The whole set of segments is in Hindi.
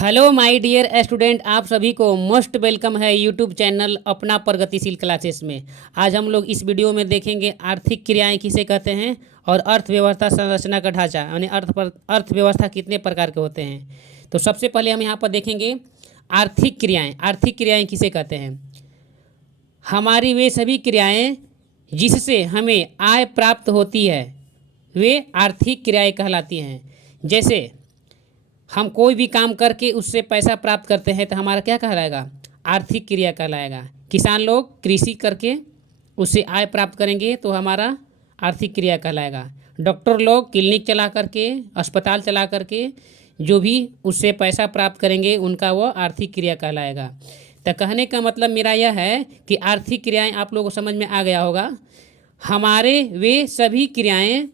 हेलो माय डियर स्टूडेंट, आप सभी को मोस्ट वेलकम है यूट्यूब चैनल अपना प्रगतिशील क्लासेस में। आज हम लोग इस वीडियो में देखेंगे आर्थिक क्रियाएं किसे कहते हैं और अर्थव्यवस्था संरचना का ढांचा यानी अर्थव्यवस्था कितने प्रकार के होते हैं। तो सबसे पहले हम यहाँ पर देखेंगे आर्थिक क्रियाएँ। आर्थिक क्रियाएँ किसे कहते हैं? हमारी वे सभी क्रियाएँ जिससे हमें आय प्राप्त होती है वे आर्थिक क्रियाएँ कहलाती हैं। जैसे हम कोई भी काम करके उससे पैसा प्राप्त करते हैं तो हमारा क्या कहलाएगा? आर्थिक क्रिया कहलाएगा। किसान लोग कृषि करके उससे आय प्राप्त करेंगे तो हमारा आर्थिक क्रिया कहलाएगा। डॉक्टर लोग क्लिनिक चला करके अस्पताल चला करके जो भी उससे पैसा प्राप्त करेंगे उनका वो आर्थिक क्रिया कहलाएगा। तो कहने का मतलब मेरा यह है कि आर्थिक क्रियाएं आप लोगों को समझ में आ गया होगा। हमारे वे सभी क्रियाएं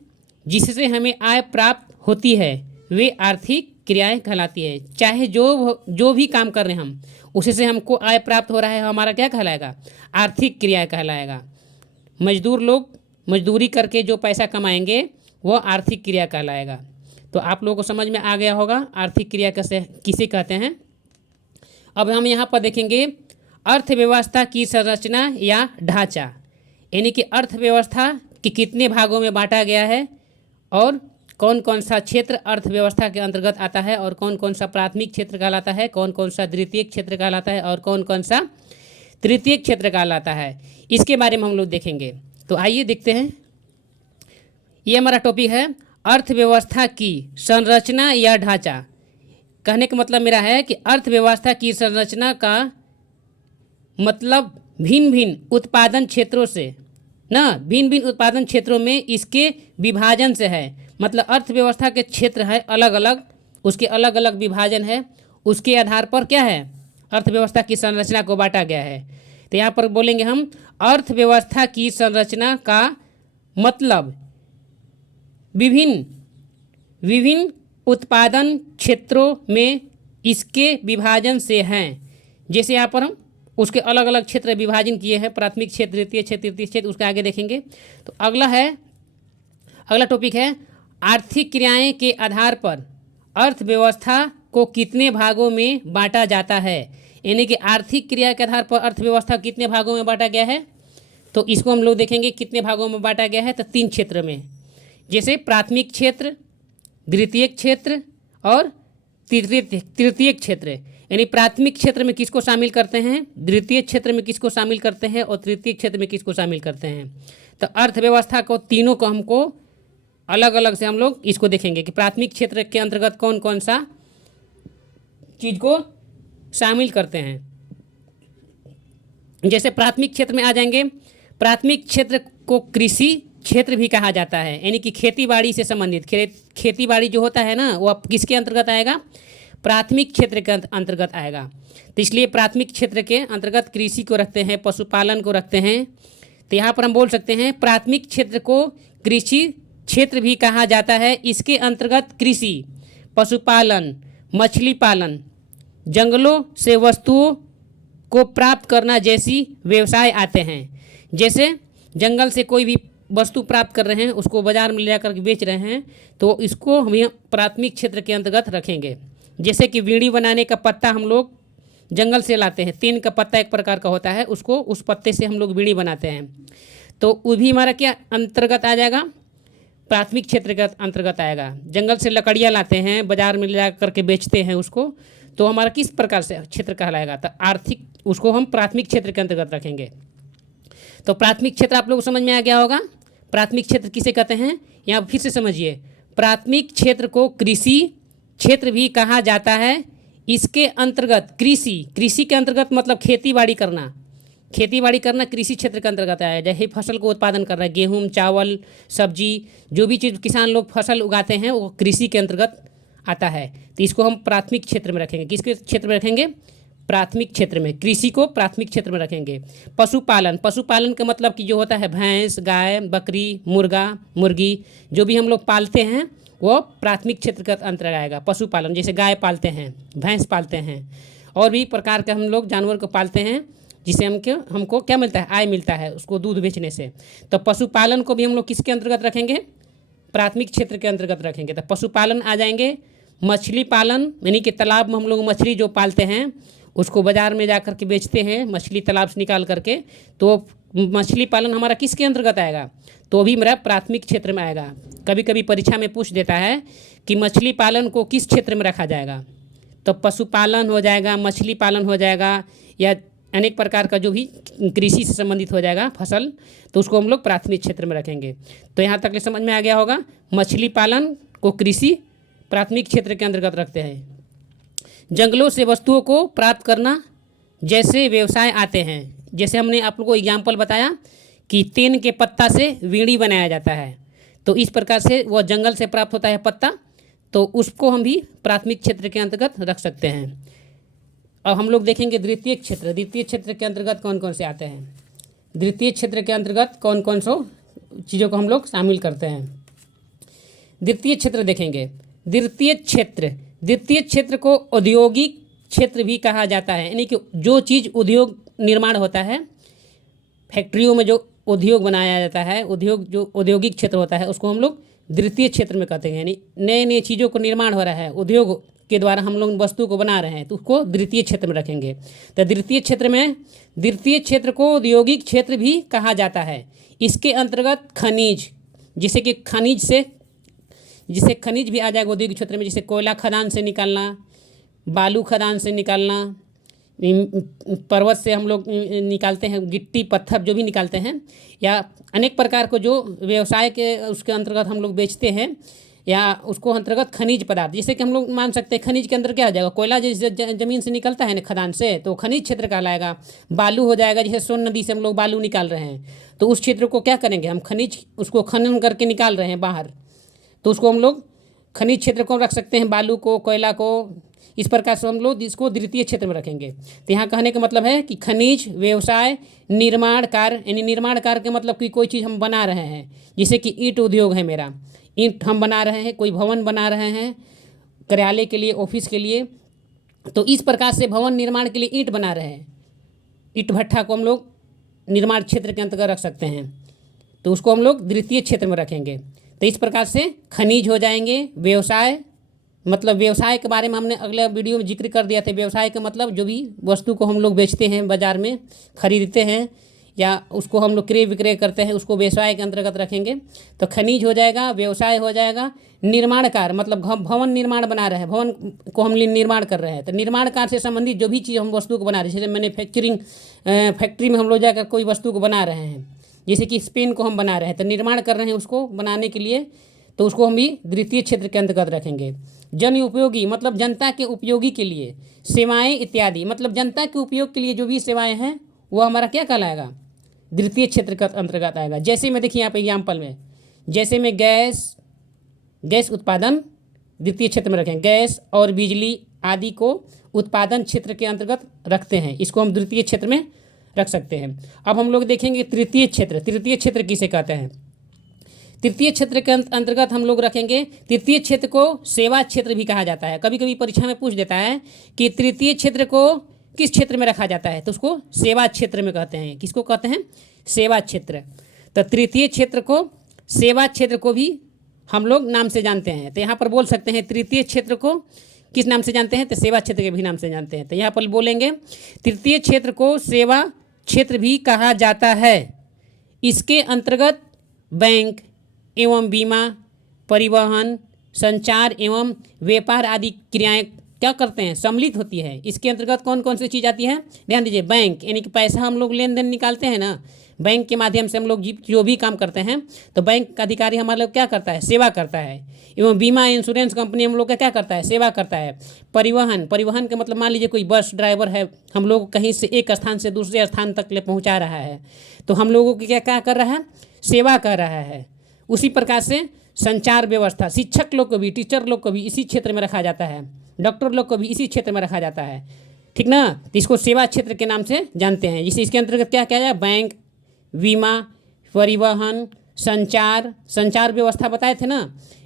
जिससे हमें आय प्राप्त होती है वे आर्थिक क्रियाएं कहलाती है। चाहे जो भी काम कर रहे हैं हम उसी से हमको आय प्राप्त हो रहा है, हमारा क्या कहलाएगा? आर्थिक क्रिया कहलाएगा। मजदूर लोग मजदूरी करके जो पैसा कमाएंगे वो आर्थिक क्रिया कहलाएगा। तो आप लोगों को समझ में आ गया होगा आर्थिक क्रिया किसे कहते हैं। अब हम यहाँ पर देखेंगे अर्थव्यवस्था की संरचना या ढांचा, यानी कि अर्थव्यवस्था के कितने भागों में बांटा गया है और कौन कौन सा क्षेत्र अर्थव्यवस्था के अंतर्गत आता है और कौन कौन सा प्राथमिक क्षेत्र कहलाता है, कौन कौन सा द्वितीयक क्षेत्र कहलाता है और कौन कौन सा तृतीयक क्षेत्र कहलाता है, इसके बारे में हम लोग देखेंगे। तो आइए देखते हैं। ये हमारा टॉपिक है अर्थव्यवस्था की संरचना या ढांचा। कहने का मतलब मेरा है कि अर्थव्यवस्था की संरचना का मतलब भिन्न भिन्न उत्पादन क्षेत्रों से भिन्न भिन्न उत्पादन क्षेत्रों में इसके विभाजन से है। मतलब अर्थव्यवस्था के क्षेत्र है अलग अलग, उसके अलग अलग विभाजन है, उसके आधार पर क्या है अर्थव्यवस्था की संरचना को बांटा गया है। तो यहाँ पर बोलेंगे हम अर्थव्यवस्था की संरचना का मतलब विभिन्न विभिन्न उत्पादन क्षेत्रों में इसके विभाजन से हैं। जैसे यहाँ पर हम उसके अलग अलग क्षेत्र विभाजन किए हैं, प्राथमिक क्षेत्र, द्वितीय क्षेत्र, तृतीय क्षेत्र, उसके आगे देखेंगे। तो अगला टॉपिक है आर्थिक क्रियाएं के आधार पर अर्थव्यवस्था को कितने भागों में बांटा जाता है। यानी कि आर्थिक क्रिया के आधार पर अर्थव्यवस्था कितने भागों में बांटा गया है, तो इसको हम लोग देखेंगे कितने भागों में बांटा गया है। तो 3 क्षेत्र में, जैसे प्राथमिक क्षेत्र, द्वितीयक क्षेत्र और तृतीयक क्षेत्र। यानी प्राथमिक क्षेत्र में किसको शामिल करते हैं, द्वितीय क्षेत्र में किसको शामिल करते हैं और तृतीय क्षेत्र में किसको शामिल करते हैं। तो अर्थव्यवस्था को तीनों को हमको अलग अलग से हम लोग इसको देखेंगे कि प्राथमिक क्षेत्र के अंतर्गत कौन कौन सा चीज़ को शामिल करते हैं। जैसे प्राथमिक क्षेत्र में आ जाएंगे, प्राथमिक क्षेत्र को कृषि क्षेत्र भी कहा जाता है, यानी कि खेती बाड़ी से संबंधित खेती बाड़ी जो होता है ना वो किसके अंतर्गत आएगा? प्राथमिक क्षेत्र के अंतर्गत आएगा। तो इसलिए प्राथमिक क्षेत्र के अंतर्गत कृषि को रखते हैं, पशुपालन को रखते हैं। तो यहाँ पर हम बोल सकते हैं प्राथमिक क्षेत्र को कृषि क्षेत्र भी कहा जाता है। इसके अंतर्गत कृषि, पशुपालन, मछली पालन, जंगलों से वस्तुओं को प्राप्त करना जैसी व्यवसाय आते हैं। जैसे जंगल से कोई भी वस्तु प्राप्त कर रहे हैं, उसको बाजार में ले जाकर बेच रहे हैं, तो इसको हम प्राथमिक क्षेत्र के अंतर्गत रखेंगे। जैसे कि बीड़ी बनाने का पत्ता हम लोग जंगल से लाते हैं, तीन का पत्ता एक प्रकार का होता है, उसको उस पत्ते से हम लोग बीड़ी बनाते हैं, तो वो भी हमारा क्या अंतर्गत आ जाएगा? प्राथमिक क्षेत्र के अंतर्गत आएगा। जंगल से लकड़ियाँ लाते हैं, बाजार में ले जा करके बेचते हैं उसको, तो हमारा किस प्रकार से क्षेत्र कहलाएगा? तो आर्थिक, उसको हम प्राथमिक क्षेत्र के अंतर्गत रखेंगे। तो प्राथमिक क्षेत्र आप लोग को समझ में आ गया होगा। प्राथमिक क्षेत्र किसे कहते हैं, यहाँ फिर से समझिए। प्राथमिक क्षेत्र को कृषि क्षेत्र भी कहा जाता है। इसके अंतर्गत कृषि के अंतर्गत मतलब खेती बाड़ी करना कृषि क्षेत्र के अंतर्गत आया। जैसे फसल को उत्पादन कर रहा है, गेहूँ, चावल, सब्जी, जो भी चीज़ किसान लोग फसल उगाते हैं वो कृषि के अंतर्गत आता है। तो इसको हम प्राथमिक क्षेत्र में रखेंगे। किसके क्षेत्र में रखेंगे? प्राथमिक क्षेत्र में। कृषि को प्राथमिक क्षेत्र में रखेंगे। पशुपालन का मतलब कि जो होता है भैंस, गाय, बकरी, मुर्गा, मुर्गी, जो भी हम लोग पालते हैं वो प्राथमिक क्षेत्र के अंतर्गत आएगा। पशुपालन जैसे गाय पालते हैं, भैंस पालते हैं, और भी प्रकार के हम लोग जानवर को पालते हैं, जिससे हमको क्या मिलता है? आय मिलता है उसको दूध बेचने से। तो पशुपालन को भी हम लोग किसके अंतर्गत रखेंगे? प्राथमिक क्षेत्र के अंतर्गत रखेंगे। तो पशुपालन आ जाएंगे, मछली पालन यानी कि तालाब में हम लोग मछली जो पालते हैं उसको बाज़ार में जा कर के बेचते हैं, मछली तालाब से निकाल करके, तो मछली पालन हमारा किसके अंतर्गत आएगा? तो भी मेरा प्राथमिक क्षेत्र में आएगा। कभी कभी परीक्षा में पूछ देता है कि मछली पालन को किस क्षेत्र में रखा जाएगा, तो पशुपालन हो जाएगा, मछली पालन हो जाएगा, या अनेक प्रकार का जो भी कृषि से संबंधित हो जाएगा फसल, तो उसको हम लोग प्राथमिक क्षेत्र में रखेंगे। तो यहाँ तक समझ में आ गया होगा, मछली पालन को कृषि प्राथमिक क्षेत्र के अंतर्गत रखते हैं। जंगलों से वस्तुओं को प्राप्त करना जैसे व्यवसाय आते हैं, जैसे हमने आप लोगों को एग्जाम्पल बताया कि तेन के पत्ता से वीड़ी बनाया जाता है, तो इस प्रकार से वह जंगल से प्राप्त होता है पत्ता, तो उसको हम भी प्राथमिक क्षेत्र के अंतर्गत रख सकते हैं। अब हम लोग देखेंगे द्वितीय क्षेत्र। द्वितीय क्षेत्र के अंतर्गत कौन कौन से आते हैं? द्वितीय क्षेत्र के अंतर्गत कौन कौन सो चीज़ों को हम लोग शामिल करते हैं? द्वितीय क्षेत्र देखेंगे। द्वितीय क्षेत्र को औद्योगिक क्षेत्र भी कहा जाता है, यानी कि जो चीज़ उद्योग निर्माण होता है, फैक्ट्रियों में जो उद्योग बनाया जाता है, जो औद्योगिक क्षेत्र होता है, उसको हम लोग द्वितीय क्षेत्र में कहते हैं। यानी नए नए चीज़ों को निर्माण हो रहा है, उद्योग के द्वारा हम लोग वस्तु को बना रहे हैं, तो उसको द्वितीय क्षेत्र में रखेंगे। तो द्वितीय क्षेत्र को औद्योगिक क्षेत्र भी कहा जाता है। इसके अंतर्गत खनिज, जिसे खनिज भी आ जाएगा औद्योगिक क्षेत्र में, जैसे कोयला खदान से निकालना, बालू खदान से निकालना, पर्वत से हम लोग निकालते हैं, गिट्टी पत्थर जो भी निकालते हैं, या अनेक प्रकार को जो व्यवसाय के उसके अंतर्गत हम लोग बेचते हैं, या उसको अंतर्गत खनिज पदार्थ, जैसे कि हम लोग मान सकते हैं खनिज के अंदर क्या हो जाएगा, कोयला जैसे ज़मीन से निकलता है ना खदान से, तो खनिज क्षेत्र कहलाएगा। बालू हो जाएगा, जैसे सोन नदी से हम लोग बालू निकाल रहे हैं, तो उस क्षेत्र को क्या करेंगे हम, खनिज, उसको खनन करके निकाल रहे हैं बाहर, तो उसको हम लोग खनिज क्षेत्र को रख सकते हैं, बालू को, कोयला को। इस प्रकार से हम लोग इसको द्वितीय क्षेत्र में रखेंगे। तो यहाँ कहने का मतलब है कि खनिज, व्यवसाय, निर्माण कार्य, यानी निर्माण कार्य के मतलब कि कोई चीज़ हम बना रहे हैं, जैसे कि ईंट उद्योग है मेरा, ईंट हम बना रहे हैं, कोई भवन बना रहे हैं कार्यालय के लिए, ऑफिस के लिए, तो इस प्रकार से भवन निर्माण के लिए ईंट बना रहे हैं, ईंट भट्ठा को हम लोग निर्माण क्षेत्र के अंतर्गत रख सकते हैं, तो उसको हम लोग द्वितीय क्षेत्र में रखेंगे। तो इस प्रकार से खनिज हो जाएंगे। व्यवसाय, मतलब व्यवसाय के बारे में हमने अगले वीडियो में जिक्र कर दिया था। व्यवसाय का मतलब जो भी वस्तु को हम लोग बेचते हैं, बाज़ार में खरीदते हैं, या उसको हम लोग क्रय विक्रय करते हैं, उसको व्यवसाय के अंतर्गत रखेंगे। तो खनिज हो जाएगा, व्यवसाय हो जाएगा। निर्माण कार्य मतलब भवन निर्माण बना रहे हैं, भवन को हम निर्माण कर रहे हैं, तो निर्माण कार्य से संबंधित जो भी चीज़ हम वस्तु को बना रहे हैं, जैसे मैन्युफैक्चरिंग फैक्ट्री में हम लोग जाकर कोई वस्तु को बना रहे हैं, जैसे कि स्पेन को हम बना रहे हैं, तो निर्माण कर रहे हैं उसको बनाने के लिए, तो उसको हम भी द्वितीय क्षेत्र के अंतर्गत रखेंगे। जन उपयोगी मतलब जनता के उपयोगी के लिए, सेवाएं इत्यादि मतलब जनता के उपयोग के लिए जो भी सेवाएं हैं वो हमारा क्या कहलाएगा, द्वितीय क्षेत्र के अंतर्गत आएगा। जैसे मैं देखिए यहाँ पे एग्जाम्पल में, जैसे में गैस उत्पादन द्वितीय क्षेत्र में रखें, गैस और बिजली आदि को उत्पादन क्षेत्र के अंतर्गत रखते हैं, इसको हम द्वितीय क्षेत्र में रख सकते हैं। अब हम लोग देखेंगे तृतीय क्षेत्र। तृतीय क्षेत्र किसे कहते हैं? तृतीय क्षेत्र के अंतर्गत हम लोग रखेंगे, तृतीय क्षेत्र को सेवा क्षेत्र भी कहा जाता है। कभी कभी परीक्षा में पूछ देता है कि तृतीय क्षेत्र को किस क्षेत्र में रखा जाता है, तो उसको सेवा क्षेत्र में कहते हैं। किसको कहते हैं? सेवा क्षेत्र। तो तृतीय क्षेत्र को, सेवा क्षेत्र को भी हम लोग नाम से जानते हैं। तो यहाँ पर बोल सकते हैं तृतीय क्षेत्र को किस नाम से जानते हैं, तो सेवा क्षेत्र के भी नाम से जानते हैं। तो यहाँ पर बोलेंगे तृतीय क्षेत्र को सेवा क्षेत्र भी कहा जाता है। इसके अंतर्गत बैंक एवं बीमा, परिवहन, संचार एवं व्यापार आदि क्रियाएं क्या करते हैं, सम्मिलित होती है। इसके अंतर्गत कौन कौन सी चीज़ आती है, ध्यान दीजिए। बैंक यानी कि पैसा हम लोग लेन देन निकालते हैं ना, बैंक के माध्यम से हम लोग जो भी काम करते हैं, तो बैंक का अधिकारी हमारा लोग क्या करता है, सेवा करता है। एवं बीमा, इंश्योरेंस कंपनी हम लोग का क्या करता है, सेवा करता है। परिवहन का मतलब मान लीजिए कोई बस ड्राइवर है, हम लोग कहीं से एक स्थान से दूसरे स्थान तक ले पहुँचा रहा है, तो हम लोगों की क्या कर रहा है, सेवा कर रहा है। उसी प्रकार से संचार व्यवस्था, शिक्षक लोग को भी, टीचर लोग को भी इसी क्षेत्र में रखा जाता है, डॉक्टर लोग को भी इसी क्षेत्र में रखा जाता है, ठीक ना। तो इसको सेवा क्षेत्र के नाम से जानते हैं। जिसे इसके अंतर्गत क्या क्या है, बैंक, बीमा, परिवहन, संचार व्यवस्था बताए थे ना,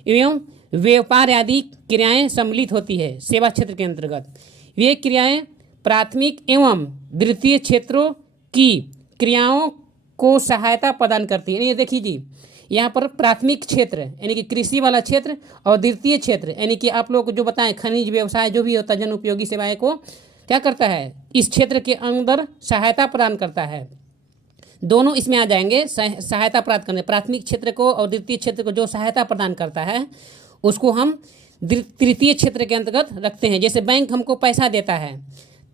एवं व्यापार आदि क्रियाएं सम्मिलित होती है सेवा क्षेत्र के अंतर्गत। ये क्रियाएं प्राथमिक एवं द्वितीय क्षेत्रों की क्रियाओं को सहायता प्रदान करती है। ये देखिए जी, यहाँ पर प्राथमिक क्षेत्र यानी कि कृषि वाला क्षेत्र और द्वितीय क्षेत्र यानी कि आप लोग को जो बताएं खनिज व्यवसाय जो भी होता है जन उपयोगी सेवाएं को क्या करता है, इस क्षेत्र के अंदर सहायता प्रदान करता है। दोनों इसमें आ जाएंगे, सहायता प्राप्त करने, प्राथमिक क्षेत्र को और द्वितीय क्षेत्र को जो सहायता प्रदान करता है उसको हम तृतीय क्षेत्र के अंतर्गत रखते हैं। जैसे बैंक हमको पैसा देता है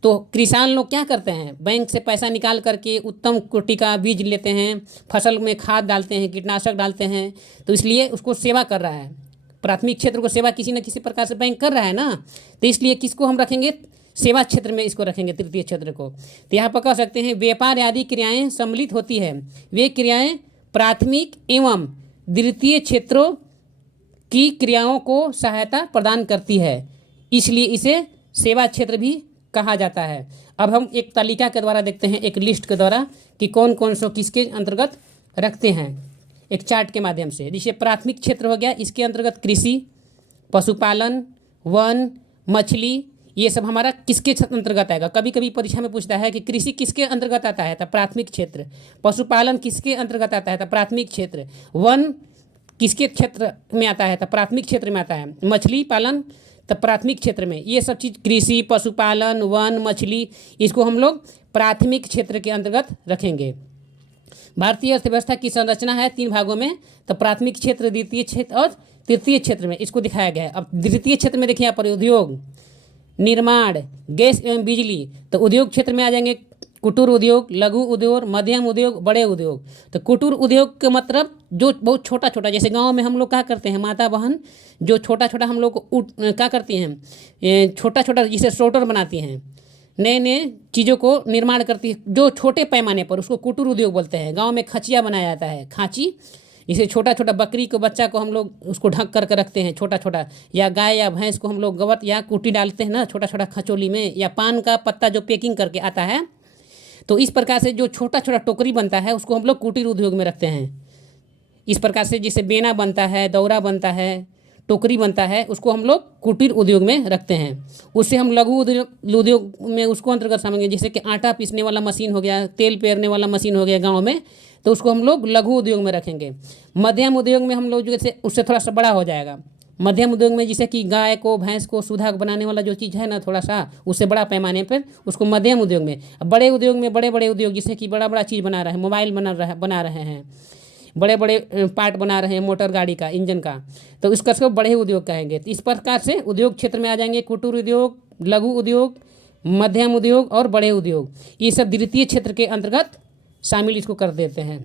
तो किसान लोग क्या करते हैं, बैंक से पैसा निकाल करके उत्तम कोटि का बीज लेते हैं, फसल में खाद डालते हैं, कीटनाशक डालते हैं, तो इसलिए उसको सेवा कर रहा है। प्राथमिक क्षेत्र को सेवा किसी न किसी प्रकार से बैंक कर रहा है ना, तो इसलिए किसको हम रखेंगे, सेवा क्षेत्र में इसको रखेंगे तृतीय क्षेत्र को। तो यहाँ पर कह सकते हैं व्यापार आदि क्रियाएं सम्मिलित होती है, वे क्रियाएं प्राथमिक एवं द्वितीय क्षेत्रों की क्रियाओं को सहायता प्रदान करती है, इसलिए इसे सेवा क्षेत्र भी कहा जाता है। अब हम एक तालिका के द्वारा देखते हैं, एक लिस्ट के द्वारा कि कौन कौन सो किसके अंतर्गत रखते हैं, एक चार्ट के माध्यम से। जैसे प्राथमिक क्षेत्र हो गया, इसके अंतर्गत कृषि, पशुपालन, वन, मछली, ये सब हमारा किसके अंतर्गत आएगा। कभी कभी परीक्षा में पूछता है कि कृषि किसके अंतर्गत आता है, तो प्राथमिक क्षेत्र। पशुपालन किसके अंतर्गत आता है, तो प्राथमिक क्षेत्र। वन किसके क्षेत्र में आता है, तो प्राथमिक क्षेत्र में आता है। मछली पालन तो प्राथमिक क्षेत्र में। ये सब चीज़ कृषि, पशुपालन, वन, मछली, इसको हम लोग प्राथमिक क्षेत्र के अंतर्गत रखेंगे। भारतीय अर्थव्यवस्था की संरचना है 3 भागों में, तो प्राथमिक क्षेत्र, द्वितीय क्षेत्र और तृतीय क्षेत्र में इसको दिखाया गया है। अब द्वितीय क्षेत्र में देखिए यहाँ पर उद्योग, निर्माण, गैस एवं बिजली, तो उद्योग क्षेत्र में आ जाएंगे कुटीर उद्योग, लघु उद्योग, मध्यम उद्योग, बड़े उद्योग। तो कुटीर उद्योग का मतलब जो बहुत छोटा छोटा, जैसे गांव में हम लोग क्या करते हैं, माता बहन जो छोटा छोटा हम लोग को क्या करती हैं, छोटा छोटा जिसे स्वेटर बनाती हैं, नए नए चीज़ों को निर्माण करती है जो छोटे पैमाने पर, उसको कुटीर उद्योग बोलते हैं। गाँव में खचिया बनाया जाता है, खांची, इसे छोटा छोटा बकरी को बच्चा को हम लोग उसको ढक करके रखते हैं छोटा छोटा, या गाय या भैंस को हम लोग गवत या कुटी डालते हैं ना छोटा छोटा खचोली में, या पान का पत्ता जो पैकिंग करके आता है, तो इस प्रकार से जो छोटा छोटा टोकरी बनता है उसको हम लोग कुटीर उद्योग में रखते हैं। इस प्रकार से जैसे बेना बनता है, दौरा बनता है, टोकरी बनता है, उसको हम लोग कुटीर उद्योग में रखते हैं। उससे हम लघु उद्योग में उसको अंतर्गत समझेंगे, जैसे कि आटा पीसने वाला मशीन हो गया, तेल पेरने वाला मशीन हो गया गाँव में, तो उसको हम लोग लघु उद्योग में रखेंगे। मध्यम उद्योग में हम लोग जैसे उससे थोड़ा सा बड़ा हो जाएगा। मध्यम उद्योग में जैसे कि गाय को, भैंस को सुधा बनाने वाला जो चीज़ है ना, थोड़ा सा उससे बड़ा पैमाने पर, उसको मध्यम उद्योग में। अब बड़े उद्योग में बड़े बड़े उद्योग जैसे कि बड़ा बड़ा चीज़ बना रहा है, मोबाइल बना रहे हैं, बड़े बड़े पार्ट बना रहे हैं मोटर गाड़ी का, इंजन का, तो इसका सब बड़े उद्योग कहेंगे। तो इस प्रकार से उद्योग क्षेत्र में आ जाएंगे कुटीर उद्योग, लघु उद्योग, मध्यम उद्योग और बड़े उद्योग। ये सब द्वितीय क्षेत्र के अंतर्गत शामिल इसको कर देते हैं।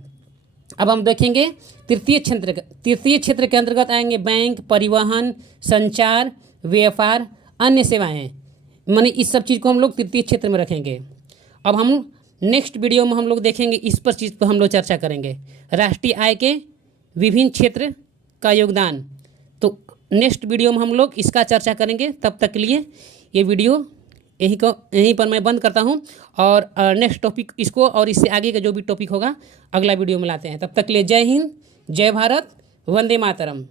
अब हम देखेंगे तृतीय क्षेत्र के अंतर्गत आएंगे बैंक, परिवहन, संचार, व्यापार, अन्य सेवाएं, माने इस सब चीज़ को हम लोग तृतीय क्षेत्र में रखेंगे। अब हम नेक्स्ट वीडियो में हम लोग देखेंगे, इस पर चीज़ पर हम लोग चर्चा करेंगे, राष्ट्रीय आय के विभिन्न क्षेत्र का योगदान। तो नेक्स्ट वीडियो में हम लोग इसका चर्चा करेंगे। तब तक के लिए ये वीडियो यहीं पर मैं बंद करता हूं, और नेक्स्ट टॉपिक इसको और इससे आगे का जो भी टॉपिक होगा अगला वीडियो में लाते हैं। तब तक के लिए जय हिंद, जय भारत, वंदे मातरम।